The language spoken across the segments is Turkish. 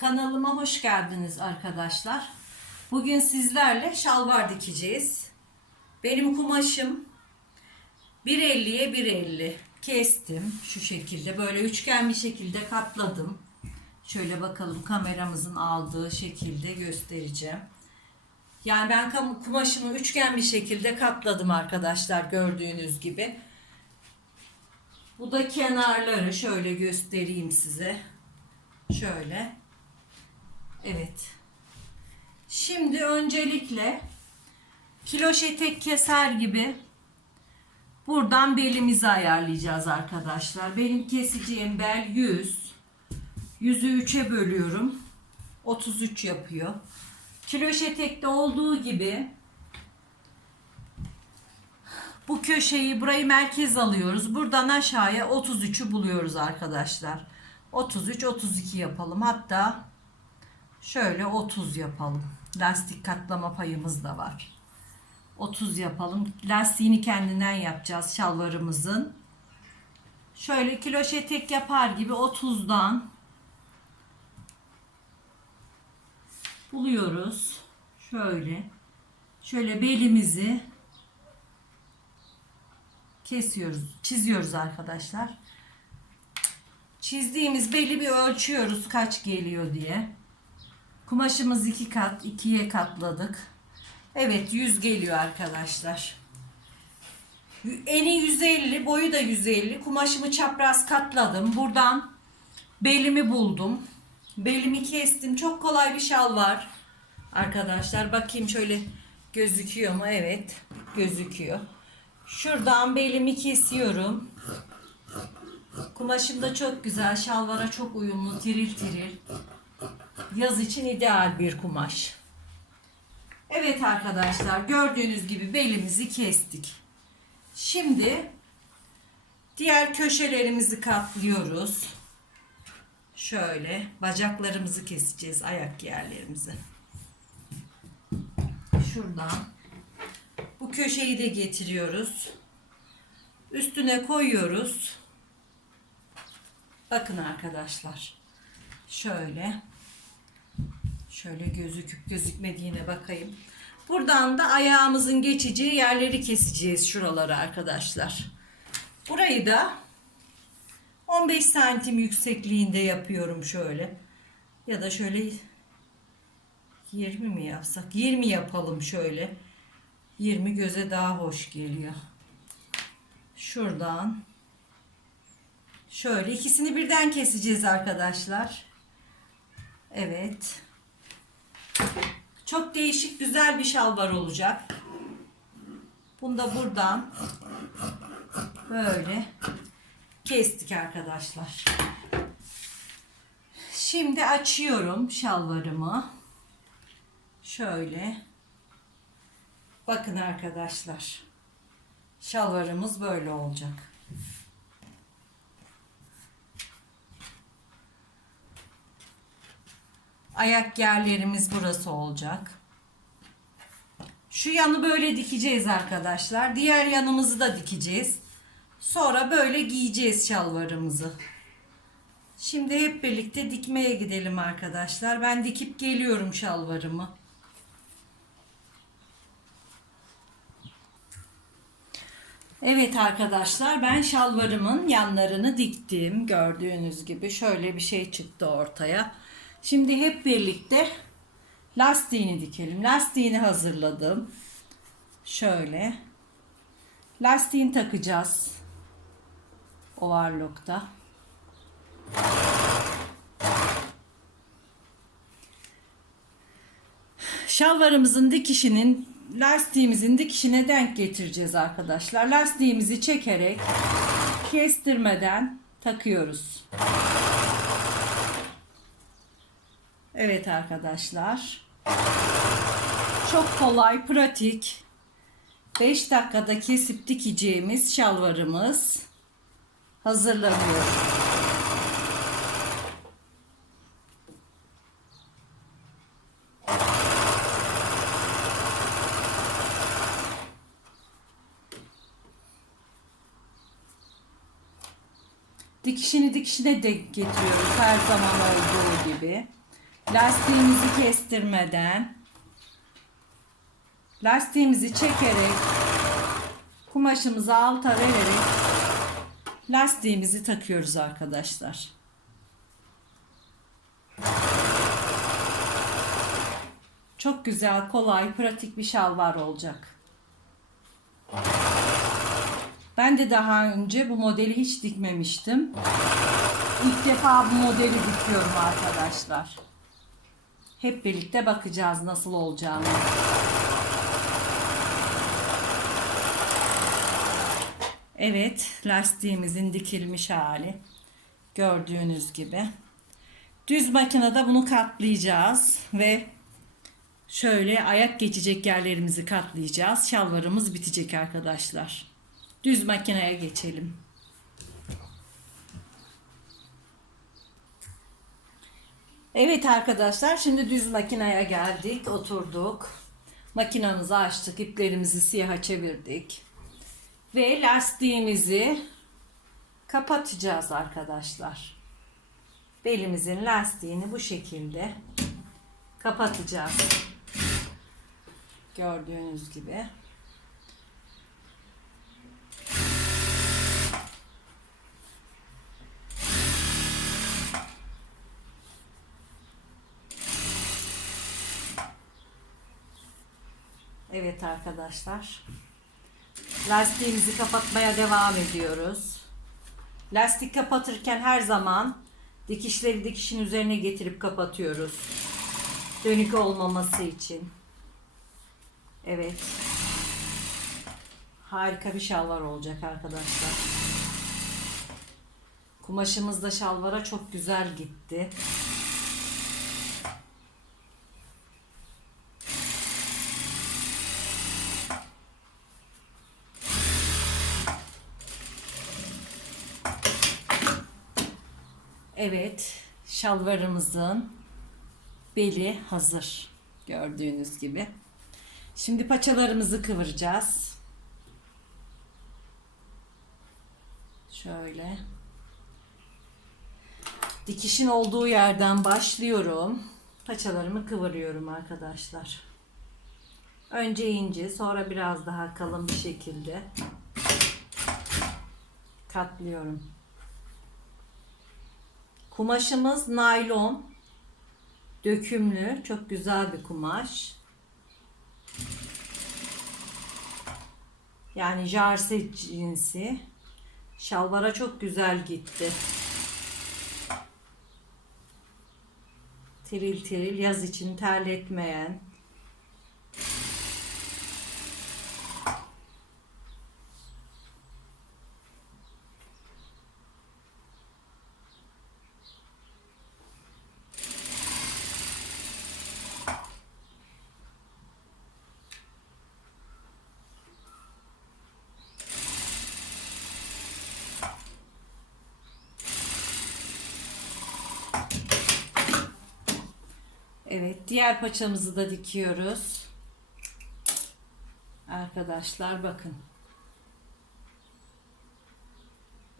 Kanalıma hoş geldiniz arkadaşlar. Bugün sizlerle şalvar dikeceğiz. Benim kumaşım 1.50'ye 1.50 kestim şu şekilde. Böyle üçgen bir şekilde katladım. Şöyle bakalım kameramızın aldığı şekilde göstereceğim. Yani ben kumaşımı üçgen bir şekilde katladım arkadaşlar gördüğünüz gibi. Bu da kenarları şöyle göstereyim size. Şöyle. Evet. Şimdi öncelikle kiloş etek keser gibi buradan belimizi ayarlayacağız arkadaşlar. Benim keseceğim bel 100. 100'ü 3'e bölüyorum. 33 yapıyor. Kiloş etekte olduğu gibi bu köşeyi burayı merkez alıyoruz. Buradan aşağıya 33'ü buluyoruz arkadaşlar. 33 32 yapalım. Hatta şöyle 30 yapalım. Lastik katlama payımız da var. 30 yapalım. Lastiğini kendinden yapacağız şalvarımızın. Şöyle kiloş etek yapar gibi 30'dan buluyoruz. Şöyle. Şöyle belimizi kesiyoruz, çiziyoruz arkadaşlar. Çizdiğimiz beli bir ölçüyoruz kaç geliyor diye. Kumaşımız iki kat, ikiye katladık. Evet 100 geliyor arkadaşlar. Eni 150, boyu da 150. Kumaşımı çapraz katladım. Buradan belimi buldum. Belimi kestim. Çok kolay bir şal var. Arkadaşlar bakayım şöyle gözüküyor mu? Evet gözüküyor. Şuradan belimi kesiyorum. Kumaşım da çok güzel. Şalvara çok uyumlu. Tiril tiril. Yaz için ideal bir kumaş. Evet arkadaşlar gördüğünüz gibi belimizi kestik. Şimdi diğer köşelerimizi katlıyoruz. Şöyle bacaklarımızı keseceğiz. Ayak yerlerimizi. Şuradan bu köşeyi de getiriyoruz. Üstüne koyuyoruz. Bakın arkadaşlar. Şöyle. Şöyle gözüküp gözükmediğine bakayım. Buradan da ayağımızın geçeceği yerleri keseceğiz şuraları arkadaşlar. Burayı da 15 santim yüksekliğinde yapıyorum şöyle. Ya da şöyle 20 mi yapsak? 20 yapalım şöyle. 20 göze daha hoş geliyor. Şuradan şöyle ikisini birden keseceğiz arkadaşlar. Evet. Çok değişik güzel bir şalvar olacak. Bunu da buradan böyle kestik arkadaşlar. Şimdi açıyorum şalvarımı. Şöyle. Bakın arkadaşlar. Şalvarımız böyle olacak. Ayak yerlerimiz burası olacak. Şu yanı böyle dikeceğiz arkadaşlar. Diğer yanımızı da dikeceğiz. Sonra böyle giyeceğiz şalvarımızı. Şimdi hep birlikte dikmeye gidelim arkadaşlar. Ben dikip geliyorum şalvarımı. Evet arkadaşlar ben şalvarımın yanlarını diktim. Gördüğünüz gibi şöyle bir şey çıktı ortaya. Şimdi hep birlikte lastiğini dikelim. Lastiğini hazırladım. Şöyle. Lastiğini takacağız. Overlock'ta. Şalvarımızın dikişinin lastiğimizin dikişine denk getireceğiz arkadaşlar. Lastiğimizi çekerek kestirmeden takıyoruz. Evet arkadaşlar. Çok kolay, pratik. 5 dakikada kesip dikeceğimiz şalvarımız hazırlanıyor. Dikişini dikişine denk getiriyoruz her zaman olduğu gibi. Lastiğimizi kestirmeden lastiğimizi çekerek kumaşımızı alta vererek lastiğimizi takıyoruz arkadaşlar. Çok güzel, kolay, pratik bir şalvar olacak. Ben de daha önce bu modeli hiç dikmemiştim. İlk defa bu modeli dikiyorum arkadaşlar. Hep birlikte bakacağız nasıl olacağını. Evet, lastiğimizin dikilmiş hali. Gördüğünüz gibi. Düz makinede bunu katlayacağız ve şöyle ayak geçecek yerlerimizi katlayacağız. Şalvarımız bitecek arkadaşlar. Düz makineye geçelim. Evet arkadaşlar şimdi düz makineye geldik oturduk. Makinamızı açtık iplerimizi siyaha çevirdik. Ve lastiğimizi kapatacağız arkadaşlar. Belimizin lastiğini bu şekilde kapatacağız. Gördüğünüz gibi Evet arkadaşlar. Lastiğimizi kapatmaya devam ediyoruz. Lastik kapatırken her zaman dikişleri dikişin üzerine getirip kapatıyoruz. Dönük olmaması için. Evet. Harika bir şalvar olacak arkadaşlar. Kumaşımız da şalvara çok güzel gitti. Evet, şalvarımızın beli hazır. Gördüğünüz gibi. Şimdi paçalarımızı kıvıracağız. Şöyle. Dikişin olduğu yerden başlıyorum. Paçalarımı kıvırıyorum arkadaşlar. Önce ince, sonra biraz daha kalın bir şekilde katlıyorum. Kumaşımız naylon. Dökümlü. Çok güzel bir kumaş. Yani jarse cinsi. Şalvara çok güzel gitti. Tiril tiril yaz için terletmeyen. Evet, diğer paçamızı da dikiyoruz. Arkadaşlar bakın.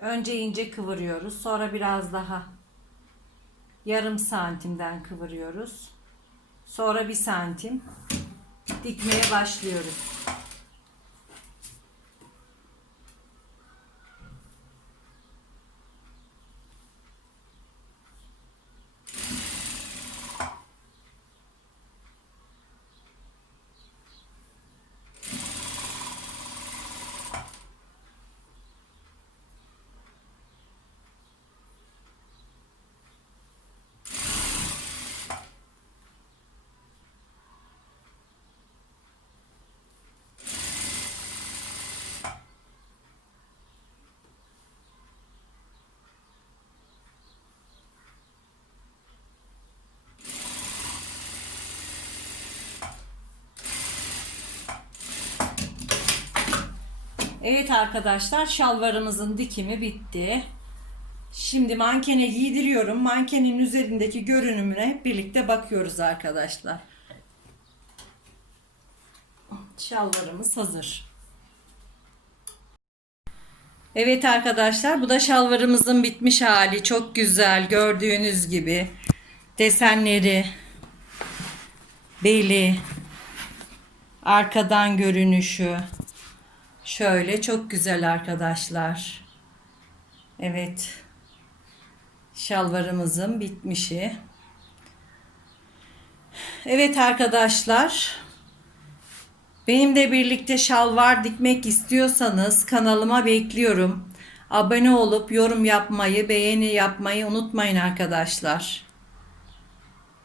Önce ince kıvırıyoruz. Sonra biraz daha yarım santimden kıvırıyoruz. Sonra bir santim dikmeye başlıyoruz. Evet arkadaşlar şalvarımızın dikimi bitti. Şimdi mankene giydiriyorum. Mankenin üzerindeki görünümüne birlikte bakıyoruz arkadaşlar. Şalvarımız hazır. Evet arkadaşlar bu da şalvarımızın bitmiş hali. Çok güzel gördüğünüz gibi. desenleri, beli, arkadan görünüşü. Şöyle çok güzel arkadaşlar. Evet. Şalvarımızın bitmişi. Evet arkadaşlar. Benimle birlikte şalvar dikmek istiyorsanız kanalıma bekliyorum. Abone olup yorum yapmayı, beğeni yapmayı unutmayın arkadaşlar.